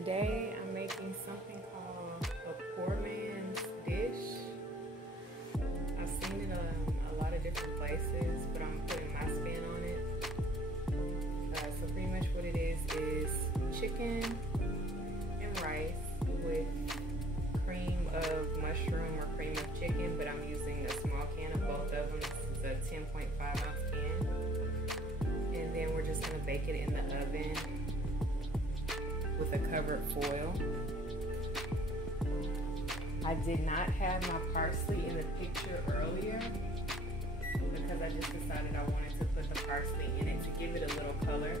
Today I'm making something called a poor man's dish. I've seen it a lot of different places, but I'm putting my spin on it. So pretty much what it is chicken and rice with cream of mushroom or cream of chicken, but I'm using a small can of both of them. This is a 10.5 ounce can. And then we're just gonna bake it in the oven with a covered foil. I did not have my parsley in the picture earlier because I just decided I wanted to put the parsley in it to give it a little color.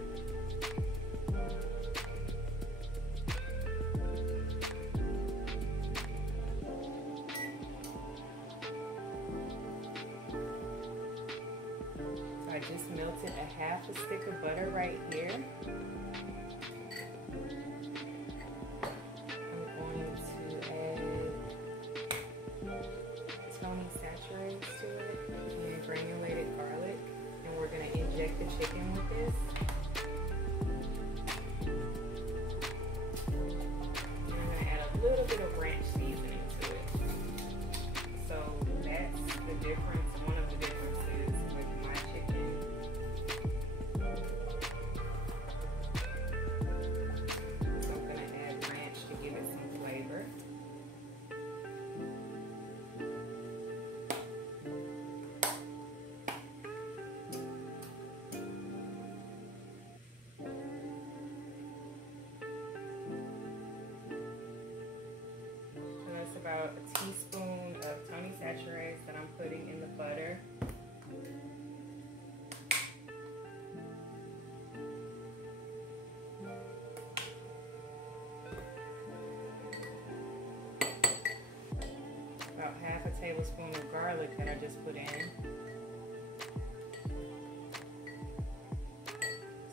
So I just melted a half a stick of butter right here. To it and granulated garlic, and we're going to inject the chicken with this. And I'm going to add a little bit of ranch seasoning to it. So that's the difference, one of the differences with my chicken. So I'm going to add ranch to give it some flavor. About a teaspoon of Tony Chachere's that I'm putting in the butter. About half a tablespoon of garlic that I just put in.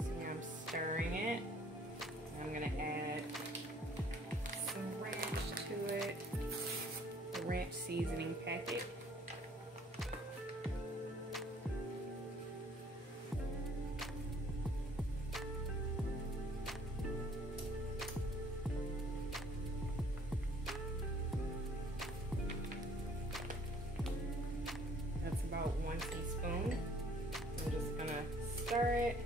See, I'm stirring it. I'm gonna add some ranch to it. Ranch seasoning packet. That's about 1 teaspoon. I'm just gonna stir it.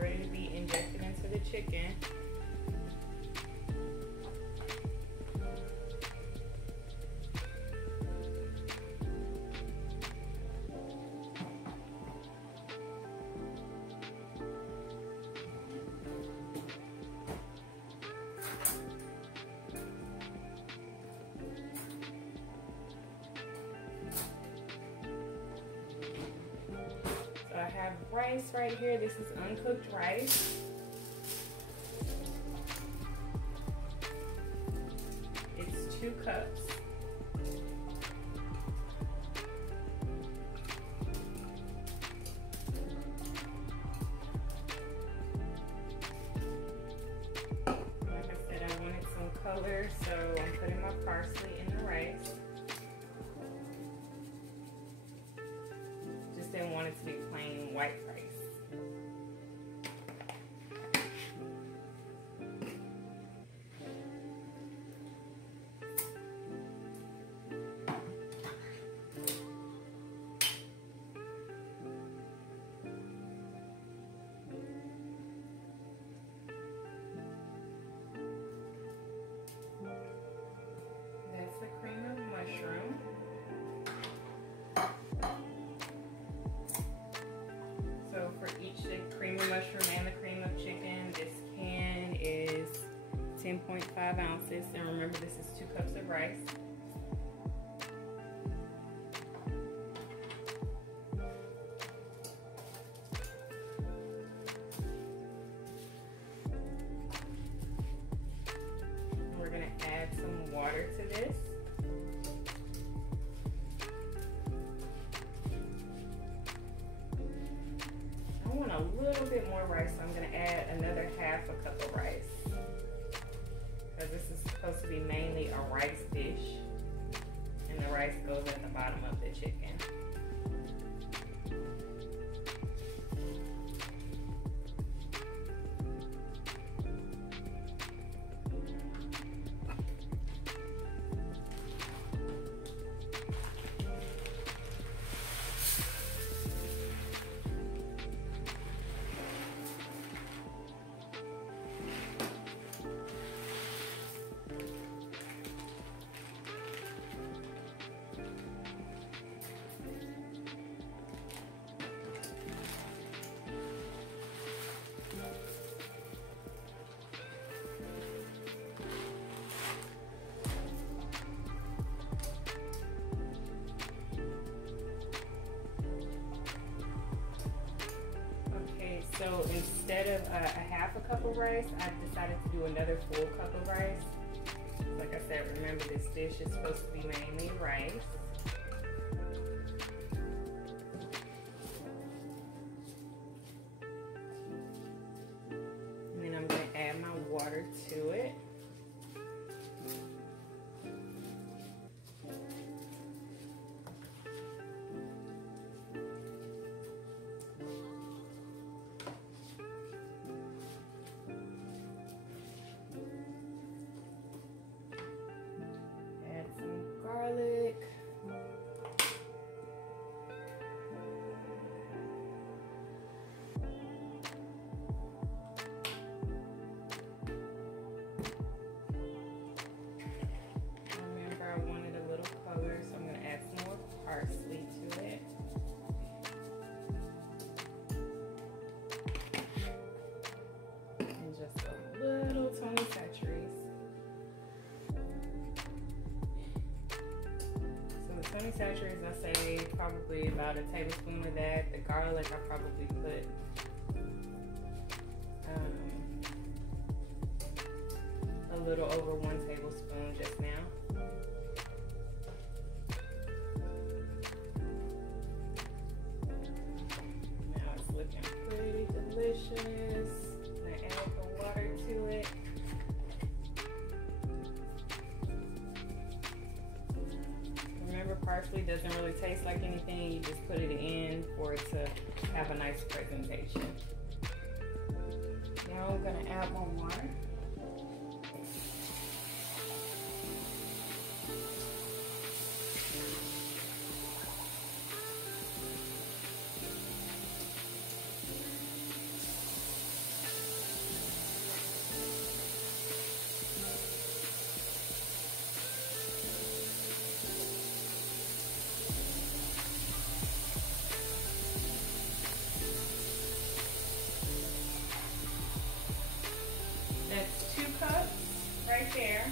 Ready to be injected into the chicken. I have rice right here. This is uncooked rice. It's 2 cups. Like I said, I wanted some color, so I'm putting my parsley in the rice. Didn't want it to be plain white rice. That's the cream of mushroom. For each the cream of mushroom and the cream of chicken, this can is 10.5 ounces. And remember, this is 2 cups of rice. We're going to add some water to this. I want a little bit more rice, so I'm going to add another half a cup of rice. dish, and the rice goes at the bottom of the chicken. So instead of a half a cup of rice, I decided to do another full cup of rice. Like I said, remember this dish is supposed to be mainly rice. And then I'm going to add my water to it. Tony Chachere's, I say probably about a tablespoon of that. The garlic, I probably put a little over 1 tablespoon just now. Now it's looking pretty delicious. I'm gonna add the water to it. Parsley doesn't really taste like anything. You just put it in for it to have a nice presentation. Now I'm gonna add my water. That's 2 cups right there.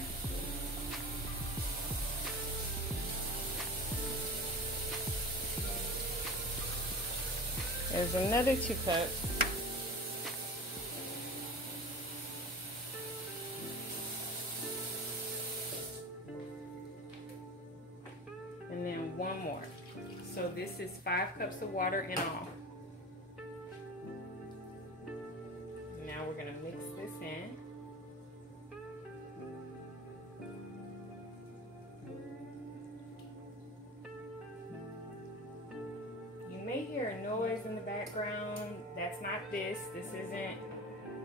There's another 2 cups. And then 1 more. So this is 5 cups of water in all. Now we're gonna mix this in. You may hear a noise in the background. That's not this. This isn't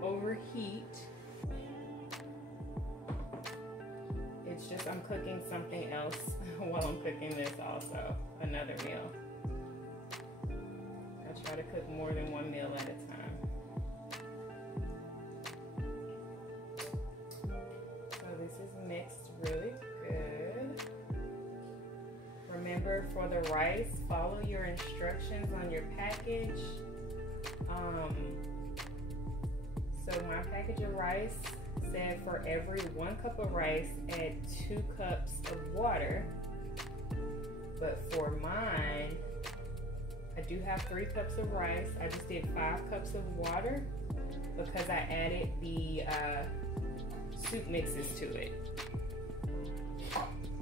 overheat. It's just I'm cooking something else while I'm cooking this also, another meal. I try to cook more than 1 meal at a time. So this is mixed really good. Remember, for the rice, follow your instructions on your package. So my package of rice said for every 1 cup of rice, add 2 cups of water. But for mine, I do have 3 cups of rice. I just did 5 cups of water because I added the soup mixes to it.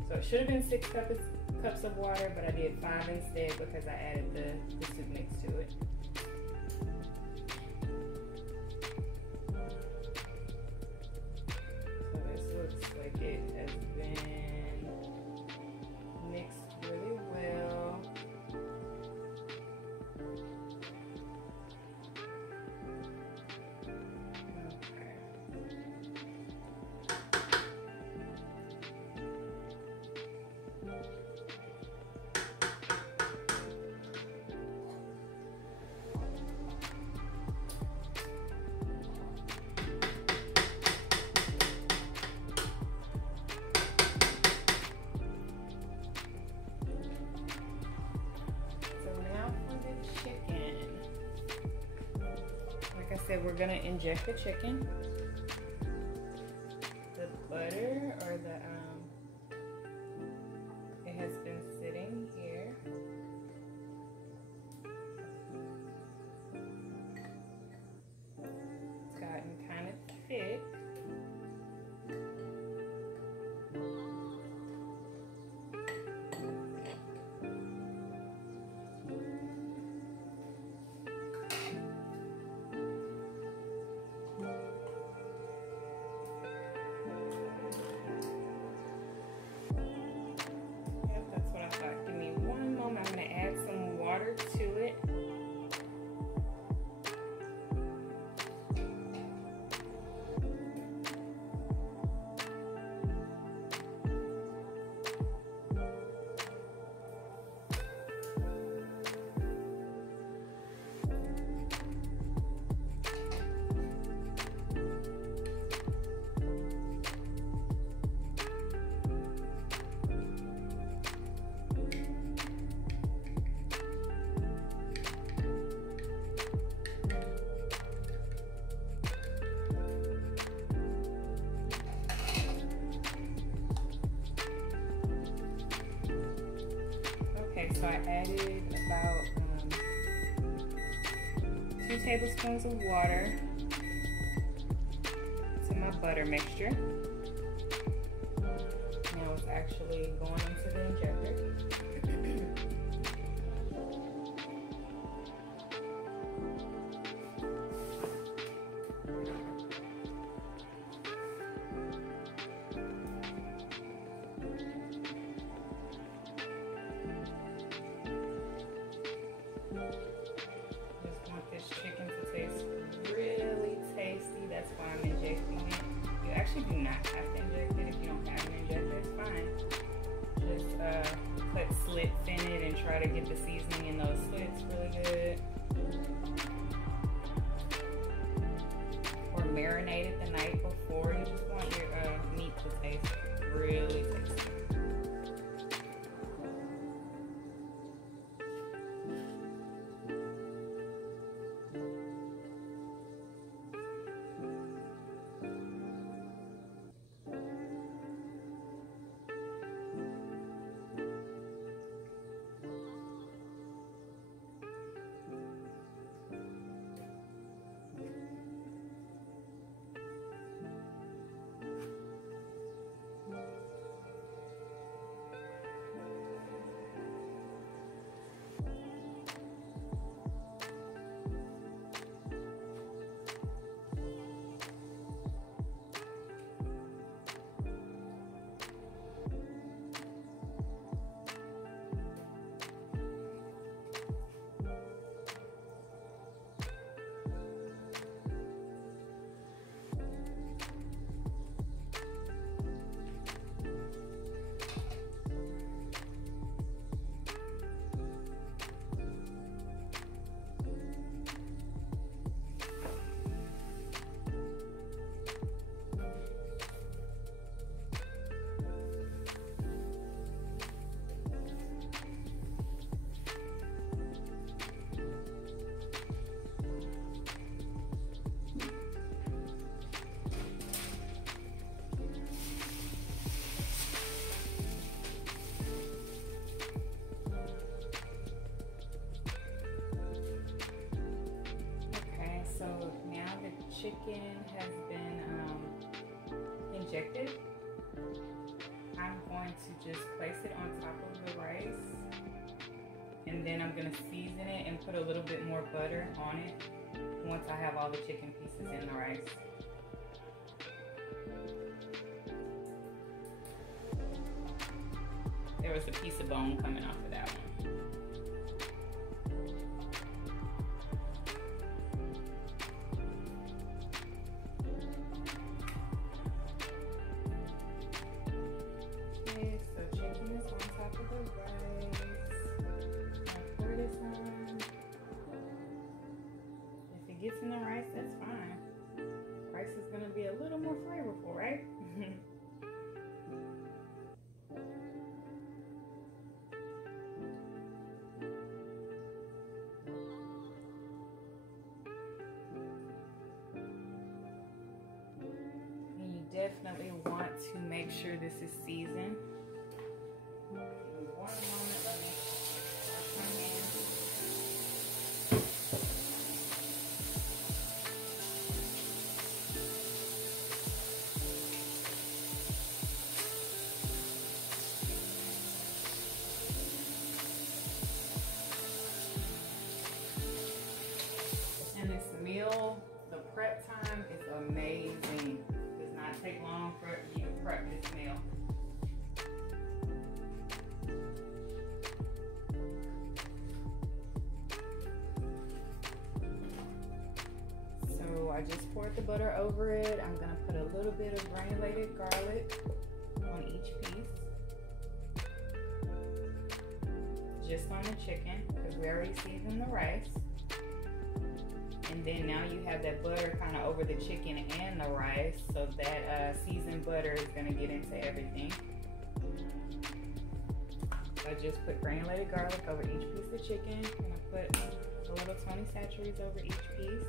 So it should have been 6 cups of water, but I did 5 instead because I added the soup mix to it. So this looks like it has been Okay, we're gonna inject the chicken. The butter or it has been sitting here. It's gotten kind of thick. To it. Okay, so I added about 2 tablespoons of water to my butter mixture. Now it's actually going into the injector. Chicken to taste really tasty. That's why I'm injecting it. You actually do not have to inject it if you don't have an injector. It's fine. Just put slits in it and try to get the seasoning in those slits really good. Or marinate it the night before. You just want your meat to taste really tasty. Chicken has been injected. I'm going to just place it on top of the rice, and then I'm going to season it and put a little bit more butter on it once I have all the chicken pieces in the rice. There was a piece of bone coming off of that one. Gets in the rice, that's fine. Rice is going to be a little more flavorful, right? definitely want to make sure this is seasoned. One moment, let me wash my hands. And this meal, the prep time is amazing. It does not take long for you to prep this meal. So I just poured the butter over it. I'm gonna put a little bit of granulated garlic on each piece. Just on the chicken, because we already seasoned the rice. And then now you have that butter kind of over the chicken and the rice, so that seasoned butter is going to get into everything. So I just put granulated garlic over each piece of chicken. I'm going to put a little Tony Chachere's over each piece.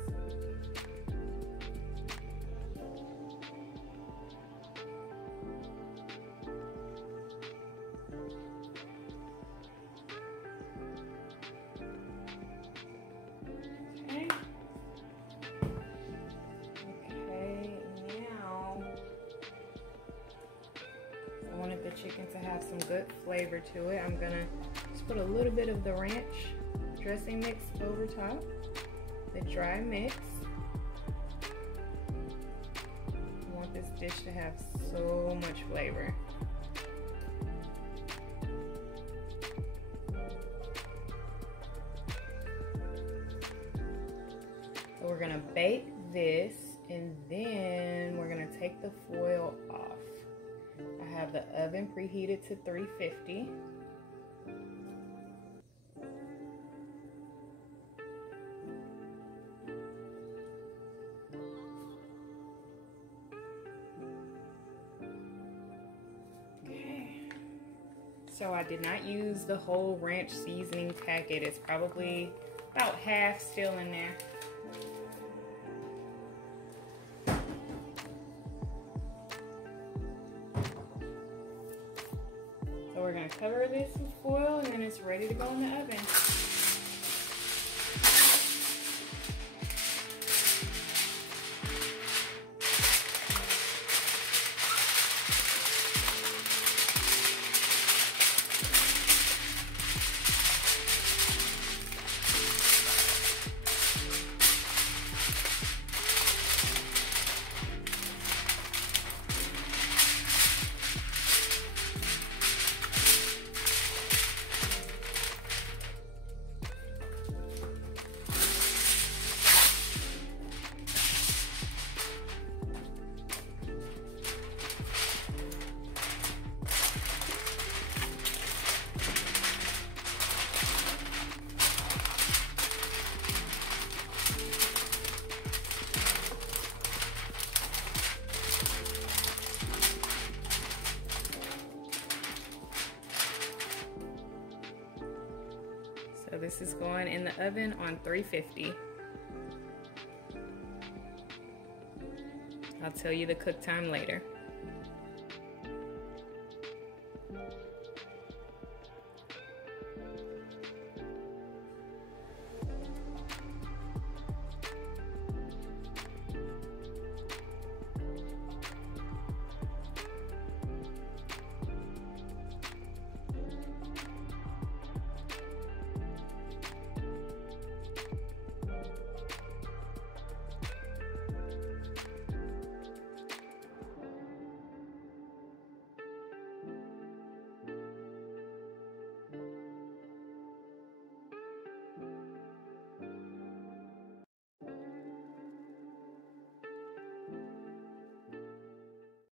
Chicken to have some good flavor to it. I'm gonna just put a little bit of the ranch dressing mix over top, the dry mix. I want this dish to have so much flavor. So we're gonna bake this, and then we're gonna take the foil off. I have the oven preheated to 350. Okay. So I did not use the whole ranch seasoning packet. It's probably about half still in there. We're going to cover this with foil, and then it's ready to go in the oven. So this is going in the oven on 350. I'll tell you the cook time later.